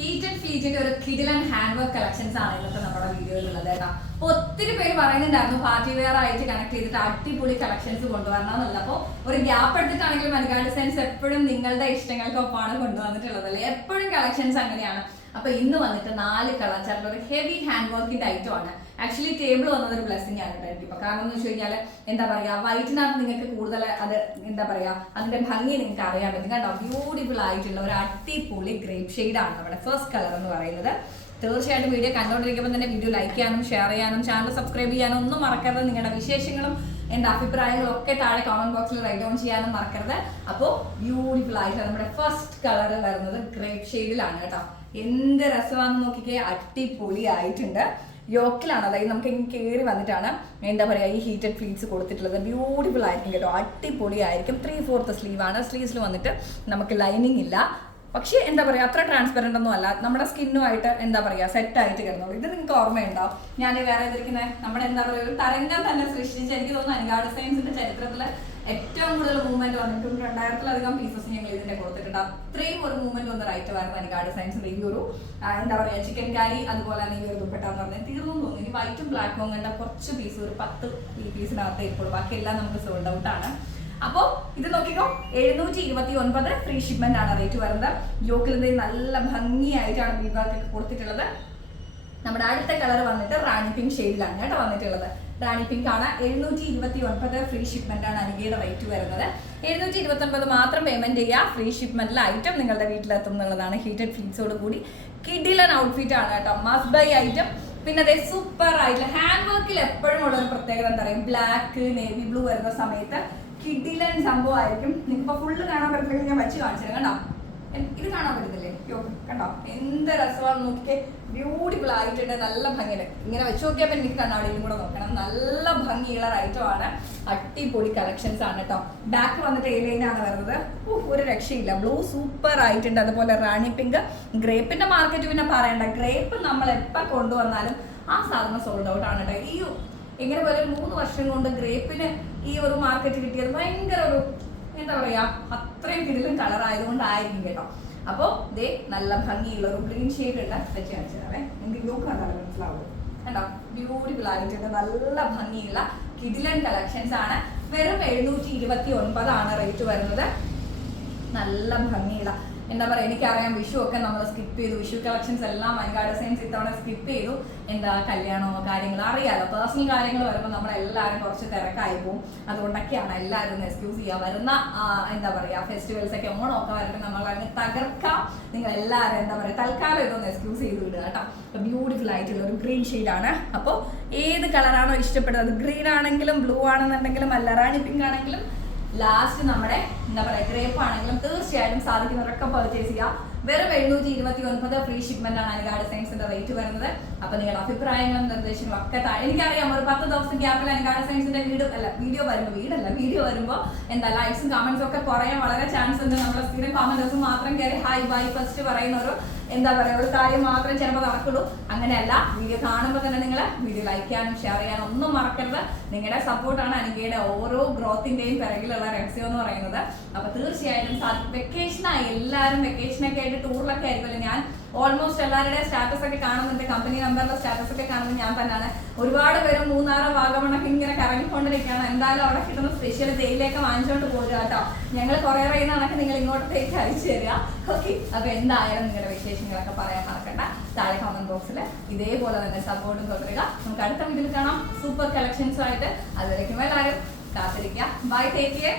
Heated ഫീജിന്റെ ഒരു കിഡിൽ ആൻഡ് ഹാൻഡ് വർക്ക് കളക്ഷൻസ് ആണ് ഇന്നത്തെ നമ്മുടെ വീഡിയോയിലുള്ളത് കേട്ടോ. ഒത്തിരി പേര് പറയുന്നുണ്ടായിരുന്നു പാർട്ടി വെയർ ആയിട്ട് കണക്ട് ചെയ്തിട്ട് അടിപൊളി കളക്ഷൻസ് കൊണ്ടുവരണം എന്നുള്ളത് അപ്പോൾ ഒരു ഗ്യാപ്പ് എടുത്തിട്ടാണെങ്കിലും മൻകാ ഡിസൈൻസ് എപ്പോഴും നിങ്ങളുടെ ഇഷ്ടങ്ങൾക്കൊപ്പമാണ് കൊണ്ടുവന്നിട്ടുള്ളത് അല്ലേ? എപ്പോഴും കളക്ഷൻസ് അങ്ങനെയാണ്. അപ്പൊ ഇന്ന് വന്നിട്ട് നാല് കളർ ചേർന്ന ഒരു ഹെവി ഹാൻഡ് വർക്കിന്റെ ഐറ്റം ആണ്. ആക്ച്വലി ടേബിൾ വന്നത് ഒരു ബ്ലെസ്സിങ് ആണ് കേട്ടോ ഇപ്പൊ. കാരണം എന്ന് വെച്ച് കഴിഞ്ഞാൽ എന്താ പറയാ വൈറ്റിനകത്ത് നിങ്ങൾക്ക് കൂടുതൽ അത് എന്താ പറയാ അതിന്റെ ഭംഗി നിങ്ങൾക്ക് അറിയാൻ പറ്റും. കേട്ടോ ബ്യൂട്ടിഫുൾ ആയിട്ടുള്ള ഒരു അടിപൊളി ഗ്രേപ്പ് ആണ് നമ്മുടെ ഫസ്റ്റ് കളർ എന്ന് പറയുന്നത്. തീർച്ചയായിട്ടും വീഡിയോ കണ്ടുകൊണ്ടിരിക്കുമ്പോൾ തന്നെ വീഡിയോ ലൈക്ക് ചെയ്യാനും ഷെയർ ചെയ്യാനും ചാനൽ സബ്സ്ക്രൈബ് ചെയ്യാനും ഒന്നും മറക്കരുത്. നിങ്ങളുടെ വിശേഷങ്ങളും എന്റെ അഭിപ്രായങ്ങളും ഒക്കെ താഴെ കമന്റ് ബോക്സിൽ റൈറ്റ് ഓൺ ചെയ്യാനും മറക്കരുത്. അപ്പോൾ ബ്യൂട്ടിഫുൾ ആയിട്ട് നമ്മുടെ ഫസ്റ്റ് കളർ വരുന്നത് ഗ്രേപ്പ് ഷെയ്ഡിലാണ് കേട്ടോ. എന്ത് രസമാണെന്ന് നോക്കിക്കേ അടിപൊളി ആയിട്ടുണ്ട്. യോക്കിലാണ്. അതായത് നമുക്ക് ഇങ്ങനെ കയറി വന്നിട്ടാണ് എന്താ പറയുക ഈ ഹീറ്റഡ് പ്ലീറ്റ്സ് കൊടുത്തിട്ടുള്ളത്. ബ്യൂട്ടിഫുൾ ആയിരിക്കും കേട്ടോ. അടിപൊളിയായിരിക്കും. ത്രീ ഫോർത്ത് സ്ലീവാണ് സ്ലീവ്സിൽ വന്നിട്ട് നമുക്ക് ലൈനിങ് ഇല്ല. പക്ഷേ എന്താ പറയുക അത്ര ട്രാൻസ്പെറന്റ് ഒന്നും അല്ല. നമ്മുടെ സ്കിന്നുമായിട്ട് എന്താ പറയുക സെറ്റ് ആയിട്ട് കിടന്നുള്ളൂ ഇത് നിങ്ങൾക്ക് ഓർമ്മയുണ്ടാവും ഞാൻ വേറെ ഇരിക്കുന്നത് നമ്മുടെ എന്താ പറയുക ഒരു തരംഗം തന്നെ സൃഷ്ടിച്ച് എനിക്ക് തോന്നുന്നു അനുഗാഡ് സയൻസിന്റെ ചരിത്രത്തിൽ ഏറ്റവും കൂടുതൽ മൂവ്മെന്റ് വന്നിട്ടും രണ്ടായിരത്തിലധികം പീസസ് ഞങ്ങൾ ഇതിന്റെ കൊടുത്തിട്ടുണ്ട്. അത്രയും ഒരു മൂവ്മെന്റ് വന്ന റൈറ്റ് വരുന്ന അനുഗാഡ് സയൻസിന്റെ ഈ ഒരു എന്താ പറയുക ചിക്കൻ കാരി അതുപോലെ തന്നെ ഈ ഒരു ദുപ്പട്ട എന്ന് പറഞ്ഞാൽ തീർന്നു തോന്നുന്നു. ഇനി വൈറ്റും ബ്ലാക്കും കണ്ട കുറച്ച് പീസ് ഒരു പത്ത് പീസിനകത്ത് ഇപ്പോൾ ബാക്കിയെല്ലാം നമുക്ക് സോൾഡ് ഔട്ട് ആണ്. അപ്പോ ഇത് നോക്കിക്കോ എഴുന്നൂറ്റി ഇരുപത്തി ഒൻപത് ഫ്രീ ഷിപ്മെന്റ് ആണ് റേറ്റ് വരുന്നത്. യോക്കിൽ നിന്ന് നല്ല ഭംഗിയായിട്ടാണ് ബീബാക്ക് കൊടുത്തിട്ടുള്ളത്. നമ്മുടെ അടുത്ത കളർ വന്നിട്ട് റാണി പിങ്ക് ഷെയ്ഡിലാണ് കേട്ടോ വന്നിട്ടുള്ളത്. റാണി പിങ്ക് ആണ്. എഴുന്നൂറ്റി ഇരുപത്തി ഒൻപത് ഫ്രീ ഷിപ്മെന്റ് ആണ് അനുകയുടെ റേറ്റ് വരുന്നത്. എഴുന്നൂറ്റി ഇരുപത്തി ഒൻപത് മാത്രം പേയ്മെന്റ് ചെയ്യുക. ഫ്രീ ഷിപ്മെന്റിൽ ഐറ്റം നിങ്ങളുടെ വീട്ടിലെത്തും എന്നുള്ളതാണ് ഹീറ്റഡ് ഫീറ്റ്സോട് കൂടി. കിഡിലൻ ഔട്ട്ഫിറ്റ് ആണ് കേട്ടോ. മസ്റ്റ് ബൈ ഐറ്റം പിന്നെ അതെ സൂപ്പർ ആയിട്ടുള്ള ഹാൻഡ് വർക്കിൽ എപ്പോഴും ഉള്ള ഒരു പ്രത്യേകത എന്താ പറയുക ബ്ലാക്ക് നേവി ബ്ലൂ വരുന്ന സമയത്ത് കിഡിലൻ സംഭവമായിരിക്കും. നിങ്ങൾക്കിപ്പോ ഫുള്ള് കാണാൻ പറ്റില്ലെങ്കിൽ ഞാൻ വെച്ച് കാണിച്ചത് കണ്ടോ? ഇത് കാണാൻ പറ്റത്തില്ലേ? യോ കണ്ടോ? എന്ത് രസമാണെന്ന് നോക്കിക്കേ. ബ്യൂട്ടിഫുൾ ആയിട്ടുണ്ട്. നല്ല ഭംഗിയുണ്ട്. ഇങ്ങനെ വെച്ച് നോക്കിയപ്പോൾ എനിക്ക് കണ്ണാടിയിലും കൂടെ നോക്കണം. നല്ല ഭംഗിയുള്ള ഐറ്റം ആണ്. അടിപൊളി കളക്ഷൻസ് ആണ് കേട്ടോ ബാക്ക് വന്നിട്ട് ഏലൈനാണ് വരുന്നത്. ഒരു രക്ഷയില്ല. ബ്ലൂ സൂപ്പർ ആയിട്ടുണ്ട്. അതുപോലെ റാണി പിങ്ക് ഗ്രേപ്പിന്റെ മാർക്കറ്റ് പിന്നെ പറയണ്ട. ഗ്രേപ്പ് നമ്മൾ എപ്പോൾ കൊണ്ടുവന്നാലും ആ സാധനം സോൾഡ് ഔട്ട് ആണ് കേട്ടോ ഈ എങ്ങനെ പോലെ മൂന്ന് വർഷം കൊണ്ട് ഗ്രേപ്പിന് ഈ ഒരു മാർക്കറ്റ് കിട്ടിയത് ഭയങ്കര ഒരു എന്താ പറയാ അത്രയും കിടിലും കളർ ആയതുകൊണ്ടായിരിക്കും കേട്ടോ. അപ്പോ ദേ നല്ല ഭംഗിയുള്ള ഒരു ഗ്രീൻ ഷെയ്ഡുള്ള വെച്ച് കാണിച്ചതാവേ നിങ്ങൾക്ക് യോക്ക് കണ്ടാലും മനസ്സിലാവും. കേട്ടോ ബ്യൂട്ടിഫുൾ ആയിട്ടുണ്ട്. നല്ല ഭംഗിയുള്ള കിടിലൻ കളക്ഷൻസ് ആണ്. വെറും എഴുന്നൂറ്റി ഇരുപത്തി ഒൻപതാണ് റേറ്റ് വരുന്നത്. നല്ല ഭംഗിയുള്ള എന്താ പറയുക എനിക്കറിയാം വിഷു ഒക്കെ നമ്മൾ സ്കിപ്പ് ചെയ്തു. വിഷു കളക്ഷൻസ് എല്ലാം വനികാ സയൻസ് ഇത്തവണ സ്കിപ്പ് ചെയ്തു. എന്താ കല്യാണമോ കാര്യങ്ങളോ അറിയാലോ. പേഴ്സണൽ കാര്യങ്ങൾ വരുമ്പോൾ നമ്മൾ എല്ലാവരും കുറച്ച് തിരക്കായി പോകും അതുകൊണ്ടൊക്കെയാണ് എല്ലാവരും ഒന്ന് എക്സ്ക്യൂസ് ചെയ്യുക വരുന്ന എന്താ പറയുക ഫെസ്റ്റിവൽസ് ഒക്കെ ഓണമൊക്കെ വരട്ടെ നമ്മൾ അതിനെ തകർക്കാം. നിങ്ങൾ എല്ലാവരും എന്താ പറയുക തൽക്കാലം ഇതൊന്ന് എക്സ്ക്യൂസ് ചെയ്ത് വിടുക കേട്ടോ. ബ്യൂട്ടിഫുൾ ആയിട്ടുള്ള ഒരു ഗ്രീൻ ഷെയ്ഡാണ് അപ്പോൾ ഏത് കളറാണോ ഇഷ്ടപ്പെടുന്നത്? ഗ്രീൻ ആണെങ്കിലും ബ്ലൂ ആണെന്നുണ്ടെങ്കിലും അല്ലറാണി പിങ്ക് ആണെങ്കിലും ലാസ്റ്റ് നമ്മുടെ എന്താ പറയുക ഗ്രേപ്പ് ആണെങ്കിലും തീർച്ചയായിട്ടും സാധിക്കുന്നവരൊക്കെ പർച്ചേസ് ചെയ്യാം. വെറും എഴുന്നൂറ്റി ഇരുപത്തി ഒൻപത് ഫ്രീ ഷിപ്മെന്റ് ആണ് അനുഗാഡ് സയൻസിന്റെ റേറ്റ് വരുന്നത്. അപ്പൊ നിങ്ങളുടെ അഭിപ്രായങ്ങളും നിർദ്ദേശങ്ങളും ഒക്കെ താഴെ എനിക്കറിയാം ഒരു പത്ത് ദിവസം ഗ്യാപ്പിൽ അനുഗാഡ് സയൻസിന്റെ വീഡിയോ അല്ല വീഡിയോ വരുമ്പോൾ വീടല്ല വീഡിയോ വരുമ്പോൾ എന്താ ലൈക്സും കമന്റ്സും ഒക്കെ കുറയാൻ വളരെ ചാൻസ് ഉണ്ട്. നമ്മുടെ സ്ഥിരം കമന്റ് മാത്രം കയറി ഹൈ ബൈ ഫസ്റ്റ് പറയുന്ന ഒരു എന്താ പറയുക ഒരു കാര്യം മാത്രം ചിലപ്പോൾ നടക്കുള്ളൂ. അങ്ങനെയല്ല വീഡിയോ കാണുമ്പോൾ തന്നെ നിങ്ങൾ വീഡിയോ ലൈക്ക് ചെയ്യാനും ഷെയർ ചെയ്യാനും ഒന്നും മറക്കരുത്. നിങ്ങളുടെ സപ്പോർട്ടാണ് അനികയുടെ ഓരോ ഗ്രോത്തിന്റെയും പിറകിലുള്ള രഹസ്യം എന്ന് പറയുന്നത്. അപ്പൊ തീർച്ചയായിട്ടും വെക്കേഷനായി എല്ലാവരും വെക്കേഷനൊക്കെ ആയിട്ട് ടൂറിലൊക്കെ ആയിരിക്കുമല്ലോ. ഞാൻ ഓൾമോസ്റ്റ് എല്ലാവരുടെയും സ്റ്റാറ്റസ് ഒക്കെ കാണുന്നുണ്ട്. കമ്പനി നമ്പറിലെ സ്റ്റാറ്റസ് ഒക്കെ കാണുന്നത് ഞാൻ തന്നെയാണ്. ഒരുപാട് പേര് മൂന്നാറോ വാഗമണൊക്കെ ഇങ്ങനെ കറങ്ങിക്കൊണ്ടിരിക്കുകയാണ്. എന്തായാലും അവിടെ കിട്ടുന്ന സ്പെഷ്യൽ തേയിലയൊക്കെ വാങ്ങിച്ചുകൊണ്ട് പോരുക കേട്ടോ. ഞങ്ങൾ കുറേ പറയുന്ന കണക്ക് നിങ്ങൾ ഇങ്ങോട്ടേക്ക് അയച്ചു തരിക ഓക്കെ അപ്പോൾ എന്തായാലും നിങ്ങളുടെ വിശേഷങ്ങളൊക്കെ പറയാൻ മറക്കണ്ട. താഴെ കമന്റ് ബോക്സിൽ ഇതേപോലെ തന്നെ സപ്പോർട്ടും തുടരുക. നമുക്ക് അടുത്ത വീട്ടിൽ കാണാം. സൂപ്പർ കളക്ഷൻസും ആയിട്ട്. അതുവരേക്കും എല്ലാവരും കാത്തിരിക്കുക. Bye take care